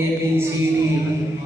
ABCD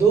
2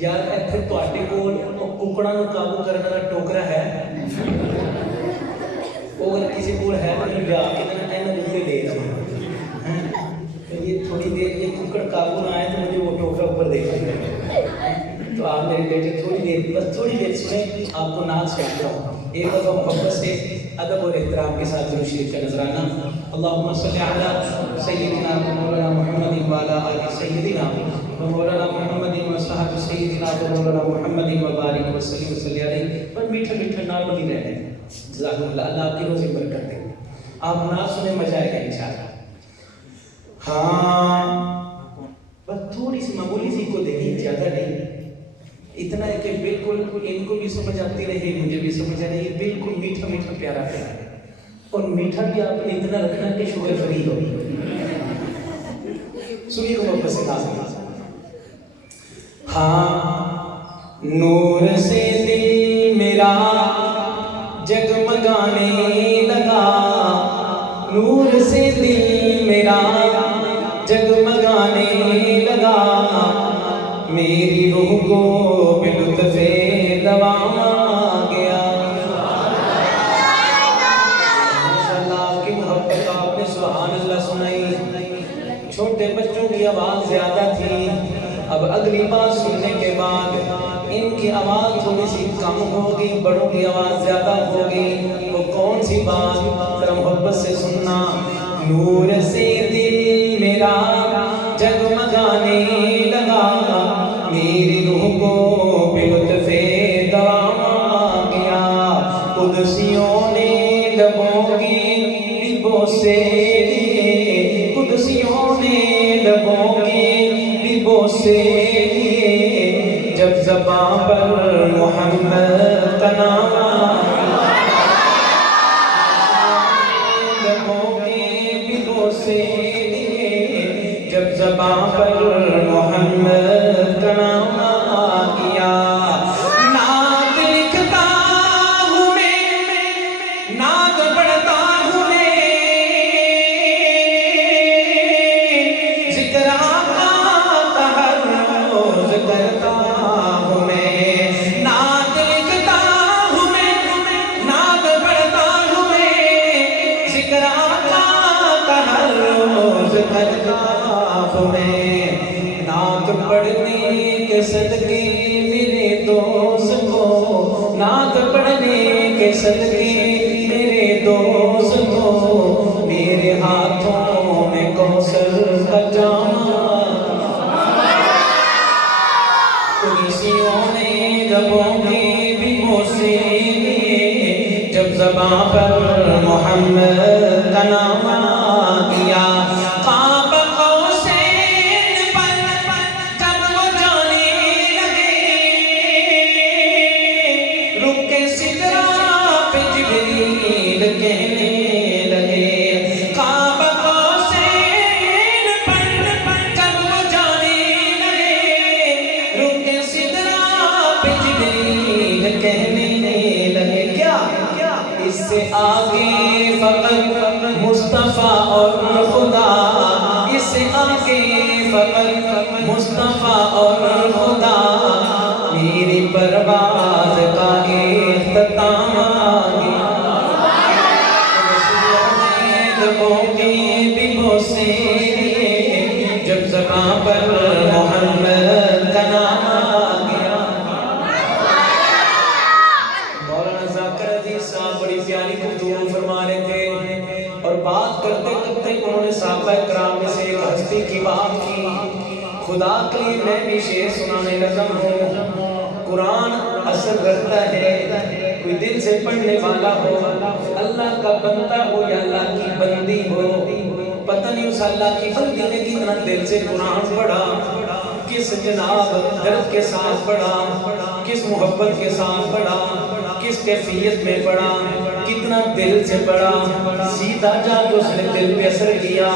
یار ایتھے تواڈے کول ککڑاں نوں قابو کرنے دا ٹوکرا ہے؟ وہ اگر کسی کول ہے تو لیا کے انہاں نوں دے دو. یہ تھوڑی دیر یہ ککڑ قابو نہ آئے تو مجھے وہ ٹوکرا اوپر دیکھ لیں. تو آپ میرے بیٹے تھوڑی دیر بس تھوڑی دیر سنیں، آپ کو نعت سناتا ہوں. ایک دفعہ محبت سے ادب اور احترام کے ساتھ درود شریف کا نذرانہ. اللہم صلی علی سیدنا مولانا محمد وعلی آل سیدنا مولانا محمد وصحبہ سیدنا مولانا محمد وبارک وسلم وصلی علیہ. پر میٹھا میٹھا نارملی رہنا ہے. جزاک اللہ، اللہ آپ کی روزی برکت دے. آپ نعت سنیں، مزہ آئے گا انشاءاللہ. ہاں بس تھوڑی سی معمولی سی کو دیکھیں، زیادہ نہیں. اتنا ہے کہ بالکل ان کو بھی سمجھ آتی رہے، مجھے بھی سمجھ آ رہی ہے. بالکل میٹھا میٹھا پیارا پیارا ہے. اور میٹھا بھی آپ نے اتنا رکھنا کہ شوگر فری ہو. سنیے محبت سے خاص. ہاں نور سے دل میرا جگمگانے لگا، نور سے دل میرا جگمگانے لگا، میری روح کو بلطف دوام آ گیا. ماشاءاللہ آپ کی محبت آپ نے سبحان اللہ سنائی. چھوٹے بچوں کی آواز زیادہ تھی، اب اگلی بات سننے کے بعد ان کی آواز تھوڑی سی کم ہوگی، بڑوں کی آواز زیادہ ہوگی. وہ کون سی بات؟ ذرا محبت سے سننا. نور سے دل میرا جگمگانے لگا، میری روح کو بلطف دوام آ گیا. قدسیوں نے لبوں کی بوسے لیے، قدسیوں نے لبوں کی بوسے لیے، جب زباں پر محمد کا نام لبوں کی بوسے لیے، جب زباں پر محمد کا نام آ گیا. نعت لکھتا ہوں میں، نعت پڑھتا ہوں میں، ذکر آقا کا ہر روز کرتا ہوں میں. نعت لکھتا ہوں میں، نعت پڑھتا ہوں میں، ذکر آقا کا ہر روز کرتا ہوں میں. نعت پڑھنے کے صدقے میرے دوست کو، نعت پڑھنے کے صدقے میرے دوست کو، میرے ہاتھوں میں کوثر کا جام. قدسیوں نے لبوں کی بھی بوسے لیے، جب زباں پر محمد کا نام آ گیا. قاب قوسین پر جب وہ جانے لگے، رک سدرا پہ جبریل کہنے لگے. قاب قوسین پر جب وہ جانے لگے، رک سدرا پہ جبریل کہنے لگے. کیا اس سے آگے فقط مصطفیٰ اور خدا، اس سے آگے فقط مصطفیٰ اور خدا، میری پرواز کا اختتام آ گیا. لبوں کی بھی بوسے لیے، جب زباں پر محمد کا نام آ گیا. مولانا ذاکر عزیز صاحب بڑی پیاری گفتگو فرما رہے تھے، اور بات کرتے کرتے انہوں نے صحابہ کرام میں سے ایک ہستی کی بات کی. خدا کے لیے میں بھی شعر سنانے لگا ہوں. قرآن اثر رکھتا ہے، کوئی دل سے پڑھنے والا ہو، اللہ کا بندہ ہو یا اللہ کی بندی ہو، پتہ نہیں اس اللہ کی بندی نے کتنا دل سے قرآن پڑھا، کس جناب درد کے ساتھ پڑھا، کس محبت کے ساتھ پڑھا، کس کیفیت میں پڑھا، کتنا دل سے پڑھا. سیدھا جا کے اس نے دل پہ اثر کیا.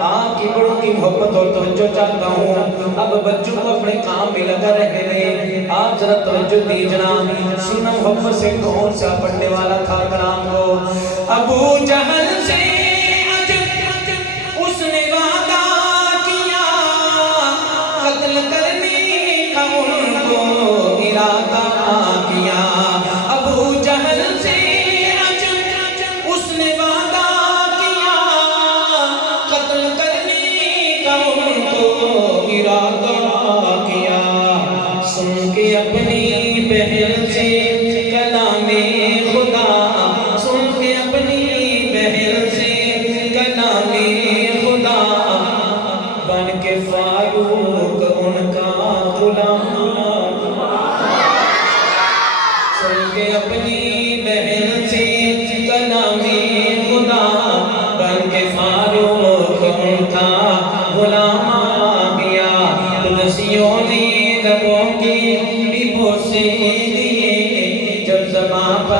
آپ کی بڑوں کی محبت اور توجہ چاہتا ہوں. اب بچوں کو اپنے کام میں لگا رہے ہیں، آپ ذرا توجہ دیجنا. سننا محبت سے کون سا پڑھنے والا تھا کلام کو. ابو جہل سے اس نے وعدہ کیا، قتل کرنے کا ان کو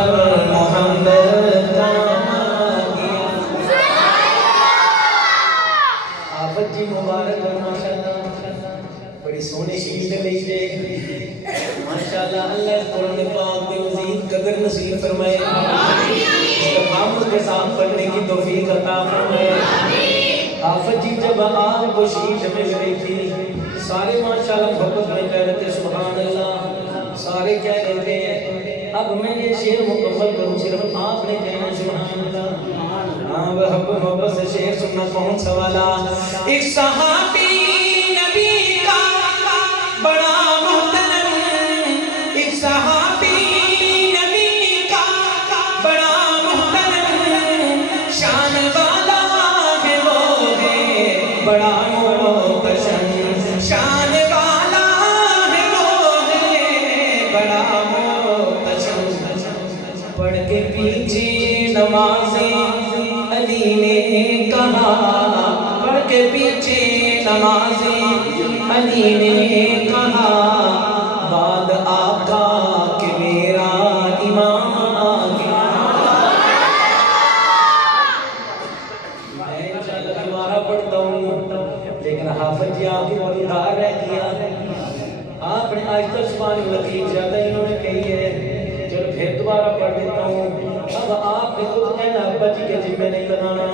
پر محمد کا نام دیا۔ آفت جی مبارک ہو ماشاءاللہ، بڑی سونے شیل لے جے ماشاءاللہ۔ اللہ قرآن پاک میں مزید قدر نصیب فرمائے، استقامت کے ساتھ پڑھنے کی توفیق عطا فرمائے۔ آفت جی جب آپ کو شیل میں گئی تھی، سارے ماشاءاللہ محبت میں کہہ رہے تھے سبحان اللہ، سارے کہہ رہے تھے اب میں یہ شعر مکمل کروں، صرف آپ نے کہنا سبحان اللہ۔ ہاں محبت سے شعر سننا کون سا والا؟ ایک صحابی نبی کا بڑا محترم، ایک صحابی نبی کا بڑا محترم، شان والا ہے وہ ہے بڑا محتشم، شان والا ہے وہ ہے بڑا محتشم۔ پڑھ کے پیچھے نمازیں علی نے کہا، پڑھ کے پیچھے نمازیں علی نے کہا، بعد آقا کہ میرا امام آ گیا۔ میں انشاءاللہ دوبارہ پڑھتا ہوں، لیکن حافظ جی آپ کی مددگار رہ گیا، آپ نے آج تک سبحان اللہ زیادہ انہوں نے کہی ہے، چلو پھر دوبارہ پڑھ دیتا ہوں۔ اب آپ نے خود کہنا ابا جی کے ذمہ نہیں لگانا،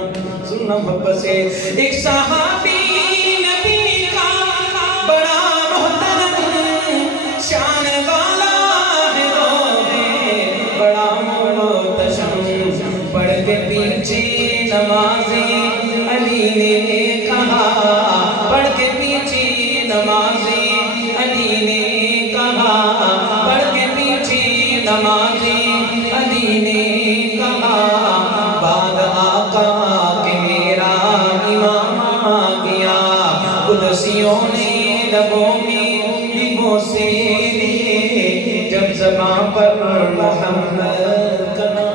سننا محبت سے۔ ایک صحابی نبی کا بڑا محترم، شان والا ہے وہ ہے بڑا محتشم، پڑھ کے پیچھے نمازیں علی نے کہا، پڑھ کے پیچھے نمازیں علی نے کہا، پڑھ کے پیچھے نمازیں علی نے کہا، بعد آقا کہ میرا امام آ گیا۔ قدسیوں نے لبوں میں لبوں سے لیے، جب زبان پر محمد کا نام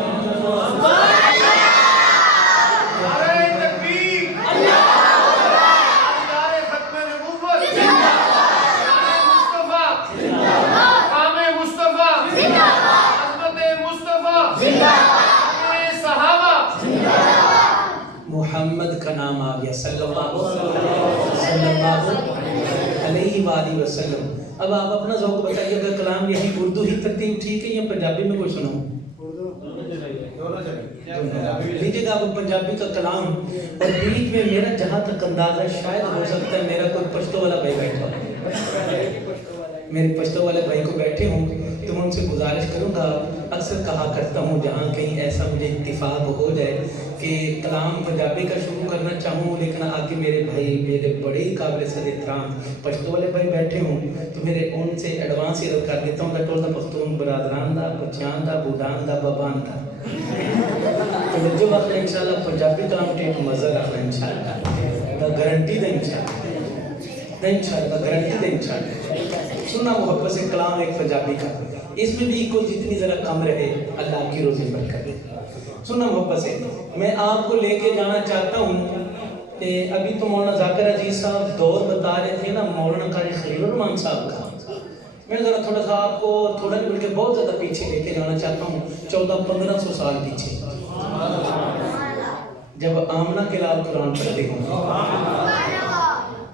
محمد کا نام آ گیا صلی اللہ علیہ وآلہ وسلم۔ اب آپ اپنا ذوق بتائیے گا، کلام یہی اردو ہی ترتیب ٹھیک ہے یا پنجابی میں کوئی سناؤں؟ لیجیے گا آپ پنجابی کا کلام، اور بیچ میں میرا جہاں تک اندازہ شاید ہو سکتا ہے میرا کوئی پشتو والا بھائی بیٹھا ہو، میرے پشتو والے بھائی کو بیٹھے ہوں تو میں ان سے گزارش کروں گا، اکثر کہا کرتا ہوں جہاں کہیں ایسا مجھے اتفاق ہو جائے کہ کلام پنجابی کا شروع کرنا چاہوں، لیکن آگے میرے بھائی میرے بڑے ہی قابل صد احترام پشتو والے بھائی بیٹھے ہوں تو میرے ان سے ایڈوانس عرض کر دیتا ہوں، ٹول دا پختون برادران دا بچیان دا بوڈان دا بابان دا توجہ وقت انشاءاللہ پنجابی کلام ٹیٹ مزہ رکھنا انشاءاللہ، دا گارنٹی دا انشاءاللہ گارنٹی دا انشاءاللہ۔ سننا محبت سے کلام ایک پنجابی کا، اس میں بھی کوئی جتنی ذرا کم رہے اللہ کی روزی برکت دے۔ سننا محبت سے، میں آپ کو لے کے جانا چاہتا ہوں کہ ابھی تو مولانا ذاکر عزیز صاحب دور بتا رہے تھے نا مولانا قاری خلیل الرحمن صاحب کا، میں ذرا تھوڑا سا آپ کو تھوڑا مل کے بہت زیادہ پیچھے لے کے جانا چاہتا ہوں، 1400-1500 سال پیچھے، جب آمنہ کے لال قرآن پڑھتے ہوں،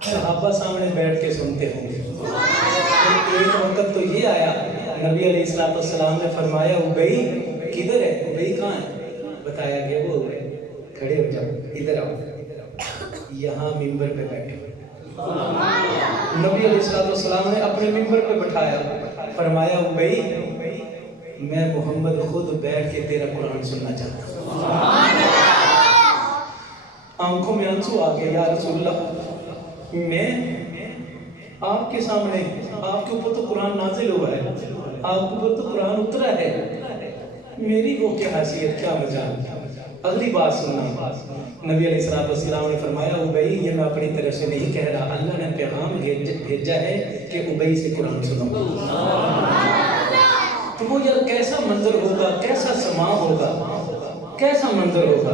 صحابہ سامنے بیٹھ کے سنتے ہوں، ایک وقت تو یہ آیا نبی علیہ السلام نے فرمایا ابئی کدھر ہے؟ ابئی کہاں ہے؟ بتایا گیا وہ کھڑے ہو جاؤ ادھر آؤ، یہاں ممبر پہ بیٹھے۔ نبی علیہ السلام نے اپنے ممبر پہ بٹھایا، فرمایا ابئی میں محمد خود بیٹھ کے تیرا قرآن سننا چاہتا ہوں۔ آنکھوں میں آنسو آ گیا، یا رسول اللہ میں آپ کے سامنے، آپ کے اوپر تو قرآن نازل ہوا ہے، آپ کے اوپر تو قرآن اترا ہے، میری وہ کیا حیثیت کیا مجال، اگلی بات سننا۔ نبی علیہ السلام نے فرمایا ابئی یہ میں اپنی طرف سے نہیں کہہ رہا، اللہ نے پیغام بھیجا ہے کہ ابئی سے قرآن سنو۔ تو وہ یار کیسا منظر ہوگا، کیسا سما ہوگا، کیسا منظر ہوگا،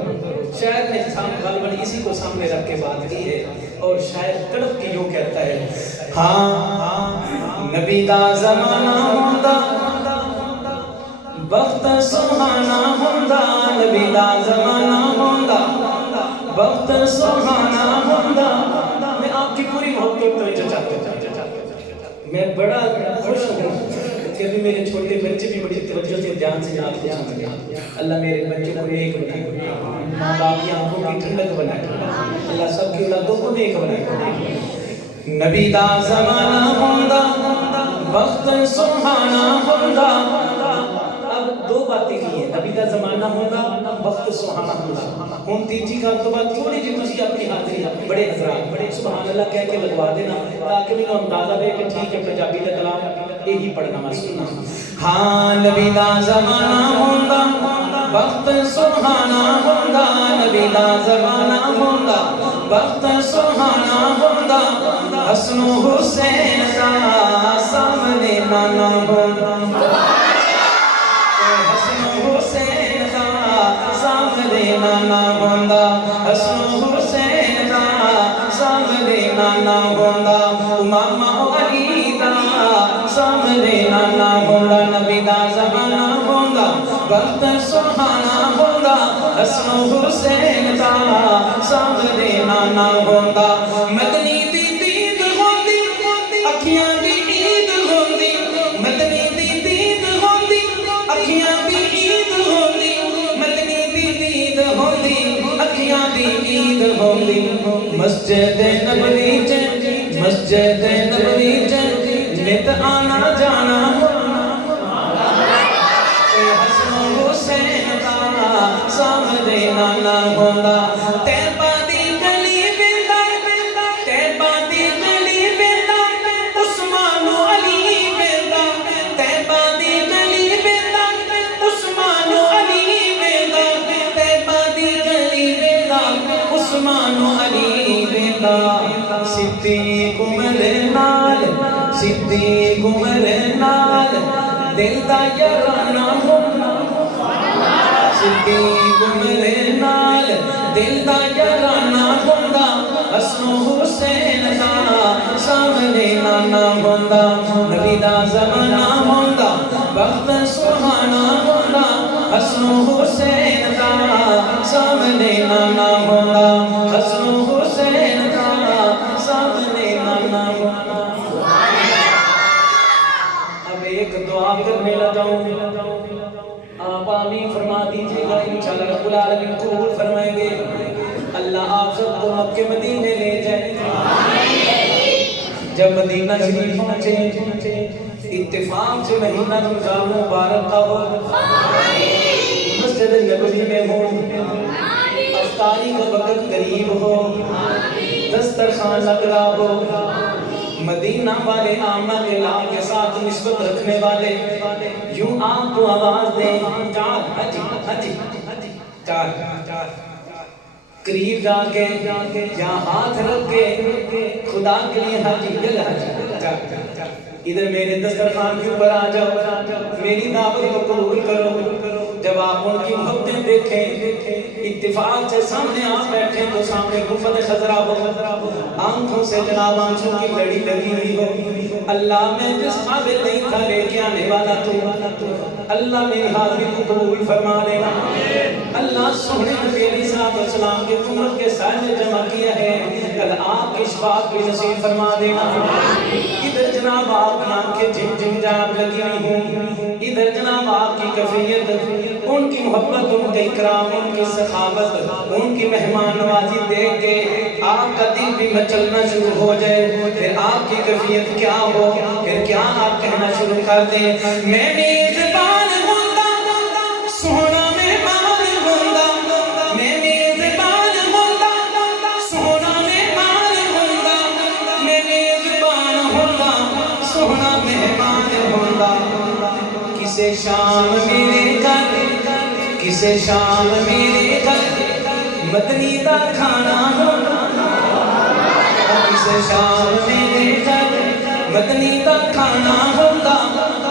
شاید نے غالباً اسی کو سامنے رکھ کے بات کی ہے، اور شاید تڑپ کی یوں کہتا ہے ہاں نبی دا زمانہ ہوندا وقت سہانا ہوندا نبی دا زمانہ ہوندا وقت سہانا ہوندا میں آپ کی پوری محبت توجہ چاہتا ہوں میں بڑا خوش ہوں کہ ابھی میرے چھوٹے بچے بھی بڑی توجہ سے دھیان سے یاد کو سن گئے اللہ میرے بچوں کو ایک بنائے ماں باپ کی آنکھوں کی ٹھنڈک بنائے اللہ سب کی اولادوں کو ایک بنائے نبی دا زمانہ ہوندا وقت سہانا ہوندا اب دو باتیں کی ہیں نبی دا زمانہ ہوندا وقت سہانا ہوندا ہن تیجی کا تو بات تھوڑی جی تسی اپنی حاضری بڑے حضرات بڑے سبحان اللہ کہہ کے لگوا دینا تاکہ مینوں اندازہ دے کہ ٹھیک ہے پنجابی دا کلام یہی پڑھنا میں سننا ہاں نبی دا زمانہ ہوندا وقت سہانا ہوندا نبی دا زمانہ ہوندا وقت سہانا ہوندا حسن و حسین دا سامنے نانا ہوندا حسن و حسین دا سامنے نانا ہوندا حسن و حسین دا سامنے نانا ہوندا امام علی دا سامنے نانا ہوندا نبی دا زمانہ ہوندا وقت سہانا ہوندا حسن و حسین دا سامنے نانا ہوندا مدنی دی دید ہوندی اکھیاں دی عید ہوندی مدنی دی دید ہوندی اکھیاں دی عید ہوندی مدنی دی دید ہوندی اکھیاں دی عید ہوندی مسجد نبوی چ نت آنا جانا حسن و حسین دا سامنے نانا ہوندا تیبہ دی گلی ویندا تیبہ دی گلی ویندا عثمان و علی ویندا تیبہ دی گلی ویندا عثمان و علی ویندا تیبہ دی گلی ویندا عثمان و علی ویندا صدیق عمر نال دل دا یارانہ ہوندا صدیق عمر نال دل دا یارانہ ہوندا حسن و حسین دا سامنے نانا ہوندا نبی دا زمانہ ہوندا وقت سہانا ہوندا حسن و حسین دا سامنے نانا ہوندا حسن و حسین دا سامنے نانا ہوندا اب ایک دعا کرنے لگا ہوں آپ آمین فرما دیجئے گا انشاءاللہ رب العالمین قبول فرمائیں گے اللہ آپ سب کو مکہ مدینے لے جائے جب مدینہ شریف پہنچے اتفاق سے مہینہ رمضان مبارک کا ہو مسجد نبوی میں ہو افطاری کا وقت قریب ہو دسترخوان لگ رہا ہو مدینہ والے آمنہ کے لال کے ساتھ نسبت رکھنے والے یوں آپ کو آواز دیں چار حجی چار قریب جا کے یا ہاتھ رکھ کے خدا کے لیے حجی چار ادھر میرے دسترخوان کے اوپر آ جاؤ میری دعوت کو قبول کرو جب آپ ان کی محبتیں دیکھیں اتفاق سے سامنے آپ بیٹھیں تو سامنے گنبد خضرا ہو آنکھوں سے جناب آنسوں کی لڑی لگی ہوئی ہو اللہ میں جس قابل نہیں تھا لے کے آنے والا تو اللہ میری حاضری کو قبول فرما لینا اللہ سونے نبی علیہ السلام کے امت کے ساتھ جمع کیا ہے کل آپ کی شفاعت بھی نصیب فرما دینا ادھر جناب آپ کی آنکھیں جھم جھم جاب لگی ہوئی ہوں ادھر جناب آپ کی کفیت ان کی محبت ان کے اکرام ان کی سخاوت ان کی مہمان نوازی دیکھ کے آپ کا دل بھی مچلنا شروع ہو جائے پھر آپ کی کفیت کیا ہو پھر کیا آپ کہنا شروع کر دیں میں میزبان ہوندہ سونا مہمان ہوندہ میں میزبان ہوندہ سونا مہمان ہوندہ میں میزبان ہوندہ سونا مہمان ہوندہ کسے شام میرے گھر کسے شام میرے گھر مدنی دا کھانا ہونا کسے شام میرے گھر مدنی دا کھانا ہونا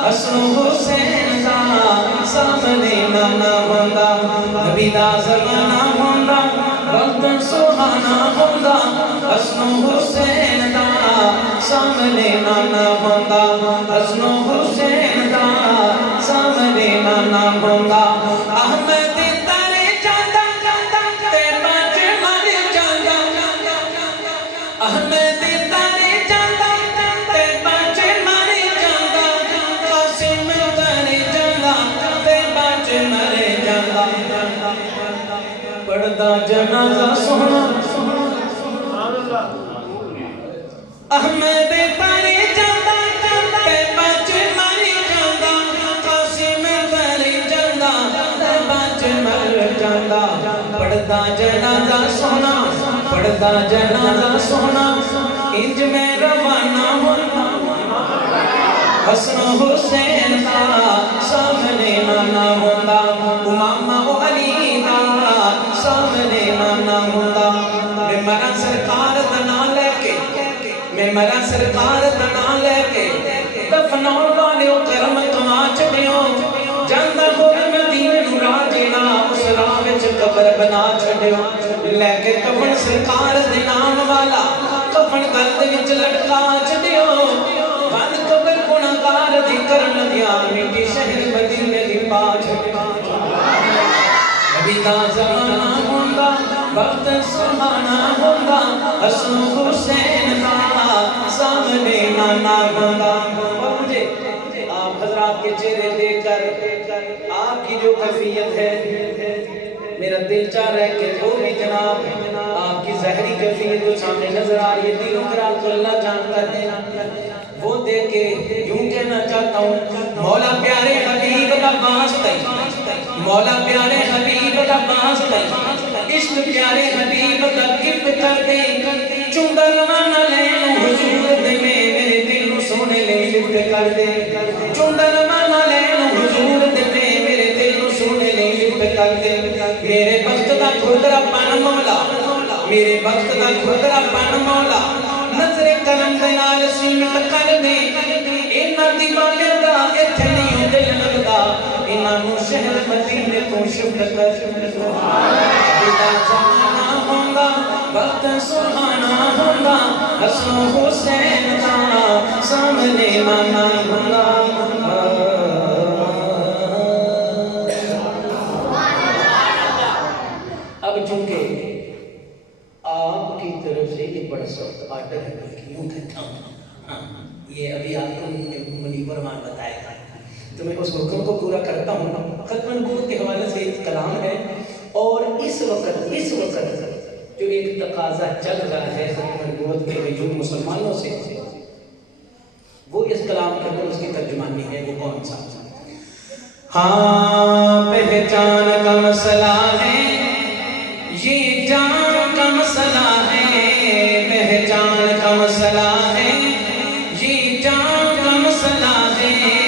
حسن و حسین دا سامنے نانا ہونا نبی دا زمانہ ہونا وقت سہانا ہونا حسن و حسین دا سامنے نانا ہونا حسن و حسین دا سامنے نانا پڑھتا جنازہ سونا احمد پڑے جاندہ تیبہ مر جاندہ قاسم پڑے جاندہ تیبہ مر جاندہ پڑھتا جنازہ سونا پڑھتا جنازہ سونا انج میں روانہ ہونا حسن حسین دا سامنے نانا ہوندہ امام و علی دا سامنے نانا ہوندہ میں مرا سرکار دنا لے کے میں مرا سرکار دنا لے کے دفنوں والے کرم کماچ دیوں جاندہ ہوئے مدینہ نورا جینا اس راوچ قبر بنا چھڑیوں لے کے کفن سرکار دنان والا کفن گلد وچ لٹکا چھڑیوں بند قبر گناہگار دی کرن دیا میٹھی شہر مدینے دی پاچ نبی دا زمانہ ہوندہ وقت سہانا ہوندہ حسن حسین دا سامنے نانا ہوندہ اور مجھے آپ حضرات کے چہرے دیکھ کر آپ کی جو کیفیت ہے میرا دل چاہ رہا ہے کہ وہ بھی جناب آپ کی ظاہری کیفیت جو سامنے نظر آ رہی ہے دلوں کرال کو اللہ جانتا ہے وہ دیکھ کے یوں کہنا چاہتا ہوں مولا پیارے حبیب کا واسطہ مولا پیارے حبیب کا واسطہ عشق پیارے حبیب کا گفت کر دے چونڈا روانہ لین حضور دے میرے دل نو سونے لے لفت کر دے چونڈا روانہ لین حضور دے میرے دل نو سونے لے لفت کر دے میرے بخت دا خودرا پان مولا میرے بخت دا خودرا پان مولا نظر کرم دنال سلمت کر دے اینا دیوانے دا اتنی دل لگدا اینا نو شہر مدینے تو شفت کر بیدا زمانہ ہوندہ وقت سہانا ہوندہ حسن حسین دا سامنے نانا ہوندہ اب چونکہ آپ کی طرف سے یہ بڑا سخت آرڈر ہے بلکہ یوں کہتا ہوں یہ ابھی آپ کو منی فرمان بتائے گا تو میں اس حکم کو پورا کرتا ہوں ختم نبوت کے حوالے سے ایک کلام ہے اور اس وقت جو ایک تقاضا چل رہا ہے ختم نبوت کے وجود مسلمانوں سے وہ اس کلام کے اندر اس کی ترجمانی ہے وہ کون سا ہاں پہچان کا مسئلہ ہے یہ جان کا مسئلہ ہے پہچان کا مسئلہ ہے یہ جان کا مسئلہ ہے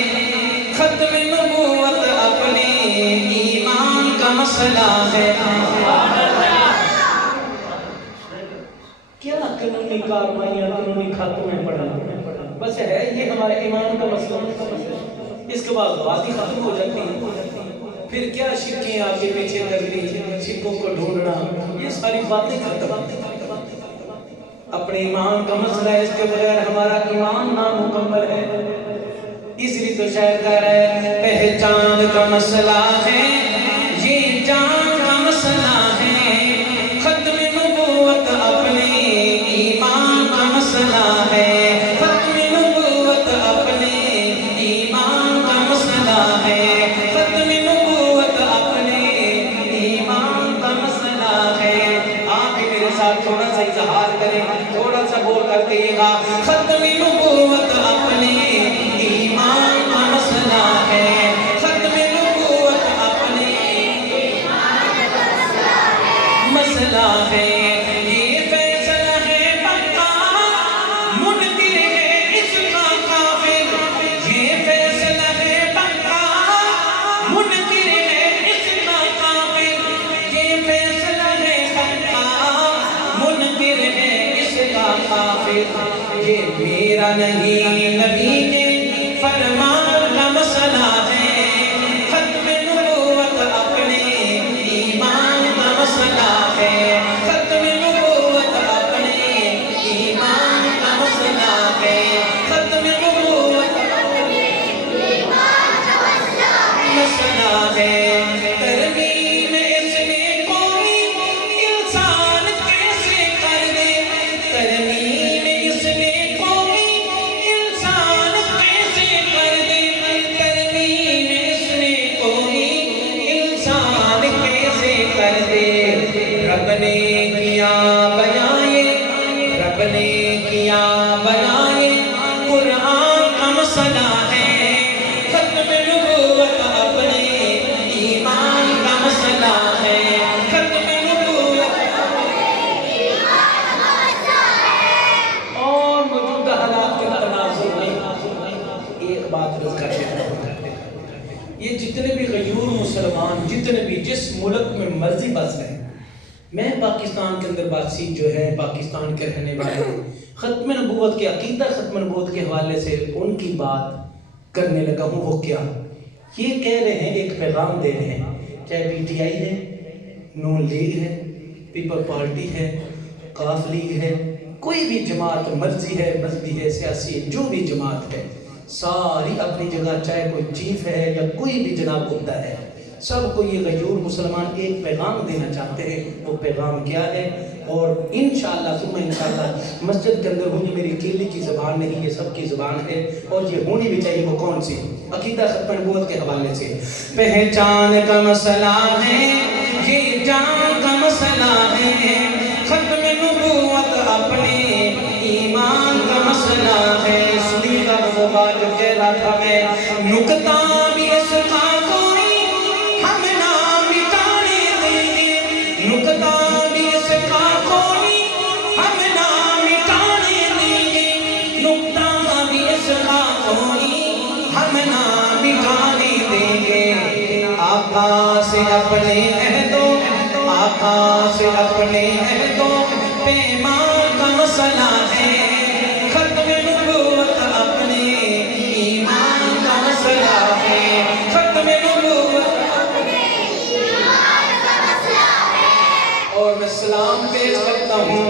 ختم نبوت اپنے ایمان کا مسئلہ ہے کیا قانونی کارروائیاں قانونی خاتوں میں پڑھا بس ہے یہ ہمارے ایمان کا مسئلہ اس کے بعد بات ہی ختم ہو جاتی ہے پھر کیا شرکیں آپ کے پیچھے کرنی شرکوں کو ڈھونڈنا یہ ساری باتیں ختم اپنے ایمان کا مسئلہ ہے اس کے بغیر ہمارا ایمان نامکمل ہے اس لیے تو شاعر کہہ رہا ہے پہچان کا مسئلہ ہے یہ جان کا مسئلہ ہے ختم نبوت اپنے ایمان کا مسئلہ ہے ختم نبوت اپنے ایمان کا مسئلہ ہے ختم نبوت اپنے ایمان کا مسئلہ ہے آپ بھی میرے ساتھ تھوڑا سا اظہار کریں تھوڑا سا بول کر کہیے گا ختم نبوت اپنے ایمان کا مسئلہ ہے ختم نبوت اپنے ایمان کا مسئلہ ہے یہ فیصلہ ہے پکا منکر ہے اس کا کافر یہ فیصلہ ہے پکا منکر ہے اس کا کافر یہ فیصلہ ہے پکا منکر ہے اس کا کافر یہ میرا نہیں نبی کے فرمان کا مسئلہ ہے ختم نبوت اپنے ایمان کا مسئلہ ہے ختم نبوت اپنے ایمان کا مسئلہ ہے ختم نبوت اپنے ایمان کا مسئلہ ہے ترمیم اس میں کوئی انسان کیسے کر دے ترمیم اس میں کوئی انسان کیسے کر دے ترمیم اس میں کوئی انسان کیسے کر دے رب نے کیا بیان، رب نے کیا بیان، قرآن کا مسئلہ ہے، ختم نبوت اپنے ایمان کا مسئلہ ہے، ختم نبوت اور موجودہ حالات کے تناظر میں ایک بات رض کرتے ہیں، یہ جتنے بھی غیور مسلمان جتنے بھی جس ملک میں مرضی بس رہے، میں پاکستان کے اندر بات چیت جو ہے پاکستان کے رہنے والے ختم نبوت کے عقیدہ ختم نبوت کے حوالے سے ان کی بات کرنے لگا ہوں، وہ کیا یہ کہہ رہے ہیں، ایک پیغام دے رہے ہیں، چاہے پی ٹی آئی ہے، نون لیگ ہے، پیپل پارٹی ہے، قاف لیگ ہے، کوئی بھی جماعت مرضی ہے، مذہبی ہے، سیاسی ہے، جو بھی جماعت ہے، ساری اپنی جگہ، چاہے کوئی چیف ہے یا کوئی بھی جناب عہدہ ہے، سب کو یہ غیور مسلمان ایک پیغام دینا چاہتے ہیں، وہ پیغام کیا ہے؟ اور انشاءاللہ ثم انشاءاللہ مسجد کے اندر ہونی میری اکیلی کی زبان نہیں، یہ سب کی زبان ہے، اور یہ ہونی بھی چاہیے، وہ کون سی؟ عقیدہ ختم نبوت کے حوالے سے پہچان کا مسئلہ ہے، یہ جان کا مسئلہ ہے، ختم نبوت اپنے ایمان کا مسئلہ ہے، سنی کا وہ بات جو کہہ رہا تھا میں، نکتہ بھی اس کا کوئی ہم نہ مٹانے دیں گے، نکتہ بھی اس کا کوئی ہم نہ مٹانے دیں گے، نکتہ بھی اس کا کوئی ہم نہ مٹانے دیں گے، آقا سے اپنے عہدوں، آقا سے اپنے عہدوں پیمان کا مسئلہ ہے، ختم نبوت اپنے ایمان کا مسئلہ ہے، ختم نبوت اپنے ایمان کا مسئلہ ہے۔ اور میں سلام پیش کرتا ہوں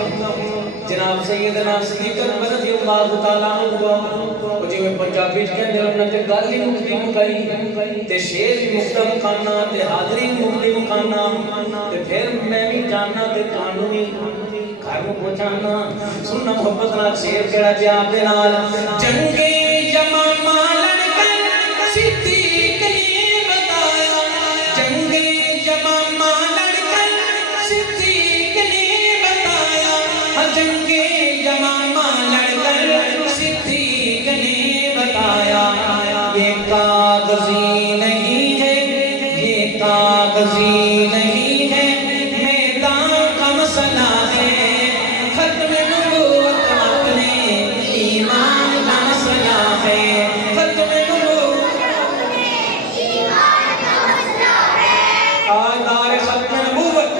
جناب سیدنا صدیق اکبر رضی اللہ تعالیٰ عنہ، جو میں پنجابی کے اندر انہوں نے گالی مکتی مکائی تے شیر بھی مکتا مکانا تے حاضری مکتی مکانا تے پھر میں بھی جاننا تے جانوں بھی گھر میں پہنچانا، سننا محبت نال شیر کہڑا جی آپ دے نال، جنگے یمامہ لڑ کر صدیق نے بتایا، جنگے یمامہ لڑ کر صدیق نے بتایا، جنگے یمامہ لڑ کر صدیق نے بتایا، یہ کاغذی نہیں ہے، یہ کاغذی نہیں ہے، میدان کا مسئلہ ہے، ختم نبوت اپنے ایمان کا مسئلہ ہے، ختم نبوت اپنے ایمان کا مسئلہ ہے، آدھار ختم نبوت،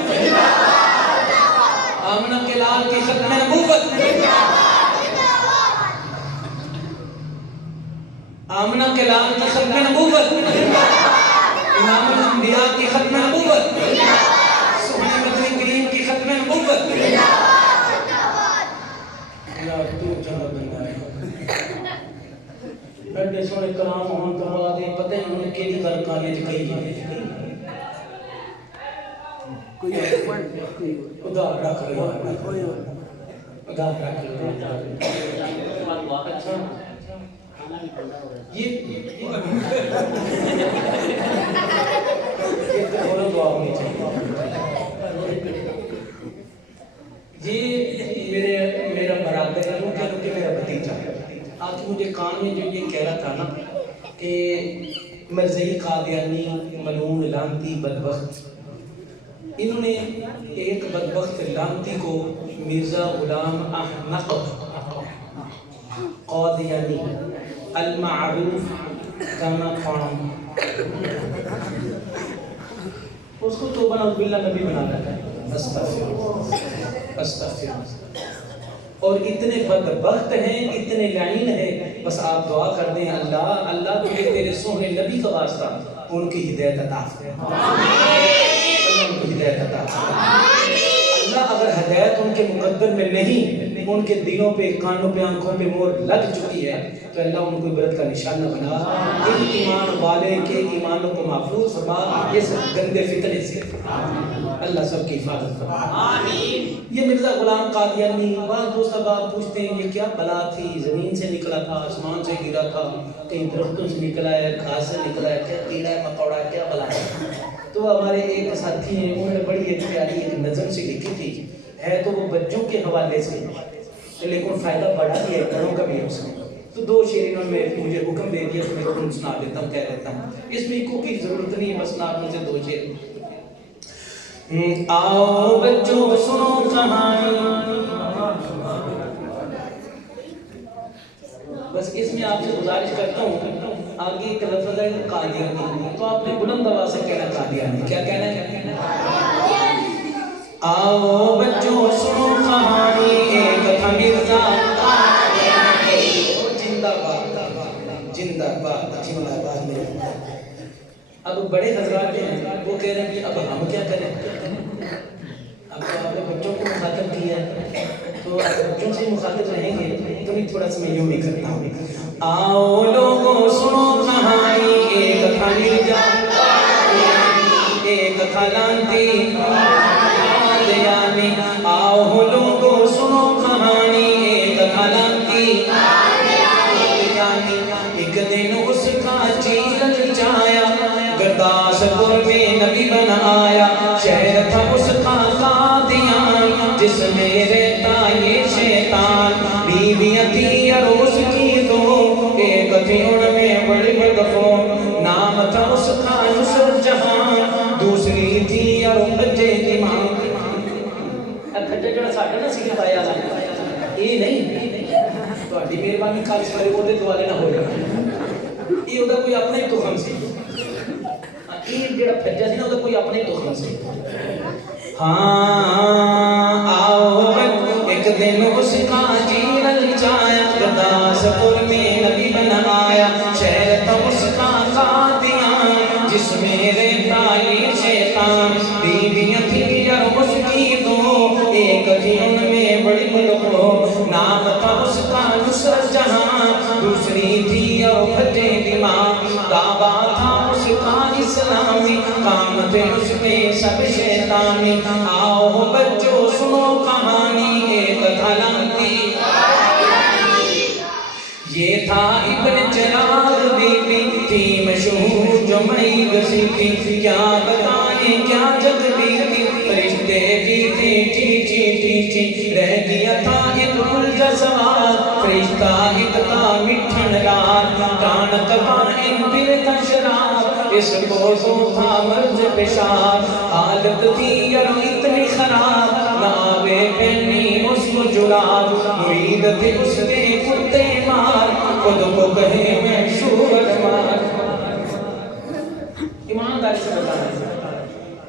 آمنہ کے لال کی ختم نبوت، آمنہ کے لال کی ختم نبوت، امام الانبیاء کی ختم نبوت، سبحان مدنی کریم کی ختم نبوت، یا تو جنہ بندہ ہے ایڈے سونے کلام ہون تو بعد یہ پتہ ہی انہیں کیلی گل کالج کئی گئی خدا رکھ رہا خدا رکھ رہا اچھا یہ دعا ہونی چاہیے، یہ میرا برادر ہے، کیونکہ میرا بھتیجا ہے، آج مجھے کان میں جو یہ کہہ رہا تھا نا کہ مرزائی قادیانی ملعون لعنتی بدبخت، انہوں نے ایک بدبخت لعنتی کو مرزا غلام احمق قادیانی المعروف کما قام، اس کو توبہ نعوذ باللہ نبی بنا رہا ہے، استغفر استغفر، اور اتنے بدبخت ہیں، اتنے لعین ہیں، بس آپ دعا کر دیں اللہ اللہ تو تیرے سونے نبی کا واسطہ ان کی ہدایت عطا فرما، ان کو ہدایت عطا فرما، اللہ اگر ہدایت ان کے مقدر میں نہیں، ان کے دلوں پہ کانوں پہ آنکھوں پہ مور لگ چکی ہے تو اللہ ان کو عبرت کا نشانہ بنا، ان ایمان والے کے ایمانوں کو محفوظ فرما اس گندے فتنے سے، اللہ سب کی حفاظت فرما۔ یہ مرزا غلام قادیانی بعض دوست بات پوچھتے ہیں یہ کیا بلا تھی، زمین سے نکلا تھا، آسمان سے گرا تھا، کہیں درختوں سے نکلا ہے، گھاس سے نکلا ہے، کیا کیڑا ہے مکوڑا ہے، کیا بلا ہے؟ تو ہمارے ایک ساتھی ہیں، انہوں نے بڑی ایک پیاری ایک نظم سے لکھی تھی، ہے تو وہ بچوں کے حوالے سے لیکن فائدہ بڑا بھی ہے، بڑوں کا بھی ہے اس میں۔ تو دو شعر انہوں نے مجھے حکم دے دیا تو میں خود سنا دیتا ہوں، کہہ دیتا ہوں، اس میں کو کی ضرورت نہیں، بس آپ مجھے دو شعر۔ آؤ بچوں سنو کہانی، بس اس میں آپ سے گزارش کرتا ہوں، آگے ایک لفظ ہے قادیانی، تو آپ نے بلند آواز سے کہنا قادیانی، کیا کہنا ہے؟ آؤ بچوں سنو کہانی، ایک تھا مرزا قادیانی، زندہ باد زندہ باد زندہ باد۔ اب بڑے حضرات ہیں وہ کہہ رہے ہیں کہ اب ہم کیا کریں، اب تو آپ نے بچوں کو مخاطب کیا ہے تو بچوں سے مخاطب رہیں گے تو نہیں، تھوڑا سا میں یوں بھی کرتا ہوں۔ آؤ لوگوں سنو کہانی، ایک تھا مرزا قادیانی، ایک تھا لانتی قادیانی، آؤ لوگوں سنو کہانی، ایک تھا لانتی قادیانی، ایک دن اس کا جی للچایا، گرداسپور میں نبی بن آیا، شہر تھا اس کا قادیان، جس میں رہتا یہ شیطان، بیویاں تھی عروس کی دو، ایک تھی ان میں بڑی بدخو، نام تھا اس کا نصرت جہاں، دوسری تھی عروبجے امام۔ اب کھجا جڑا ساڑھا نا سکھے پایا یہ نہیں تو اڈی مہربانی خالص کرے وہ دے دوالے نہ ہو جائے، یہ ہوتا کوئی اپنے تخم سی، یہ جڑا کھجا سی نا ہوتا کوئی اپنے تخم سی۔ ہاں آؤ ایک دن اس کا جی للچایا، گرداسپور میں نبی بن آیا، شہر تھا اس کا قادیان، جس میں رہتا یہ شیطان، بیویاں تھی عروس کی دو، ایک تھی ان میں بڑی بدخو، نام تھا اس کا نصرت جہاں، دوسری تھی عروبجے امام، دعویٰ تھا اس کا اسلامی، کام تھے اس کے سب شیطانی، آؤ بچوں سنو کہانی، ایک تھا لانتی قادیانی، یہ تھا ابن چراغ، بیوی تھی مشہور جو مئی گسی تھی، کیا بتائیں کیا جگ بیتی، فرشتے بھی تھے چیچی چیچی، رہ گیا تھا ایک الجھا سوال، فرشتہ ایک تھا مٹھن رات، کان قبائن پیتا شراب، اس کو تو تھا مرض پیشاب، حالت تھی یار اتنی خراب، نہ آوے پہنی اس کو جراب، مرید تھے اس کے کتے مار، خود کو کہے میں شور مار۔ ایمانداری سے بتانا،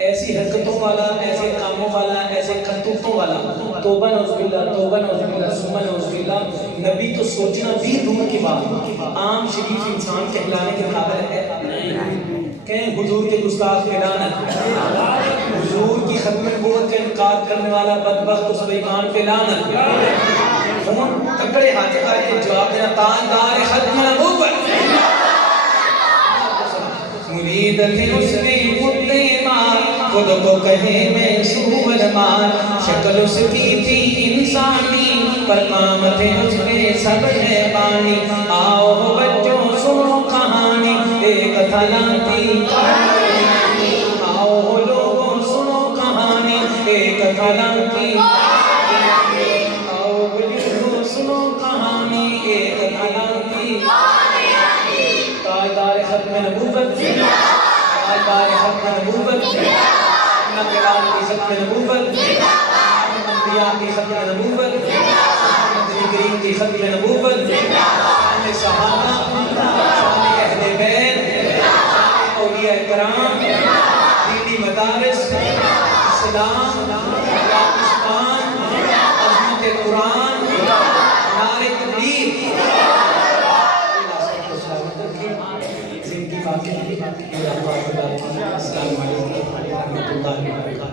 ایسی حرکتوں والا، ایسے کاموں والا، ایسے کرتوتوں والا، توبہ نعوذ باللہ، توبہ نعوذ باللہ، ثم نعوذ باللہ، نبی تو سوچنا بھی دور کی بات، عام شریف انسان کہلانے کے قابل ہے، کہیں حضور کے گستاخ پہ لعنت، حضور کی ختم نبوت کا انکار کرنے والا بدبخت اس بے ایمان پہ لعنت، ہم تکڑے ہاتھ کر کے جواب دینا، تاجدار ختم نبوت، مرید تھے اس نے کتے مار، خود کو کہے میں سور مار، شکل اس کی تھی انسانی، پر کام تھے اس کے سب حیوانی، آؤ بچوں سنو کہانی، ایک تھا لانتی قادیانی، آؤ لوگوں سنو کہانی، ایک تھا لانتی قادیانی، آؤ بچوں سنو کہانی، ایک تھا لانتی قادیانی، تاجدار ختم نبوت، تاجدار ختم نبوت، امام کرام کی ختم نبوت، انبیاء کی ختم نبوت، نبی کریم کی ختم نبوت، شان صحابہ، شان اہل بیت، شان اولیاء کرام، دینی مدارس، اسلام، پاکستان، عظمت قرآن، نعرہ تکبیر، زندگی باقی، السلام علیکم ورحمۃ اللہ وبرکاتہ۔